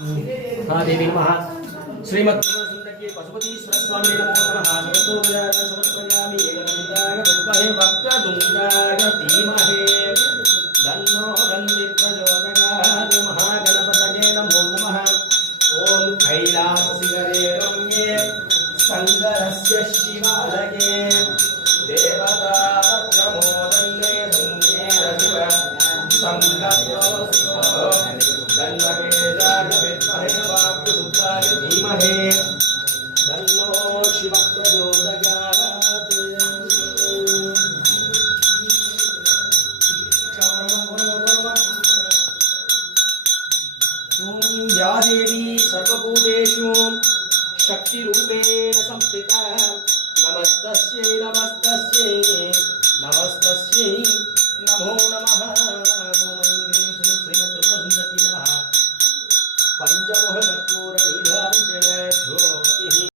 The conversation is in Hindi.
महादेवी नमः। श्रीमद् सुंदरी पशुपतीश्वर स्वामी नमो नमः। समस्तोपचार समर्पयामि एकदन्ताय विद्महे वक्रतुण्डाय धीमहि तन्नो दन्ति प्रचोदयात्। महागणपतये नमो नमः। ओम कैलासशिखरे रम्ये शङ्करस्य शिवालये देवता प्रमोदन्ये धन्ये रविव संकल्पो धन्वकेशाय विद्महे वाक्सुताय धीमहि तन्नो शिवः प्रचोदयात्। ओम या देवी सर्वभूतेषु शक्तिरूपेण संस्थिता नमस्तस्यै नमस्तस्यै नमस्तस्यै नमो नमः। ओम ऐं ह्रीं श्रीं श्रीमद् त्रिपुरसुन्दरी नमः। पंचमुखकर्पूर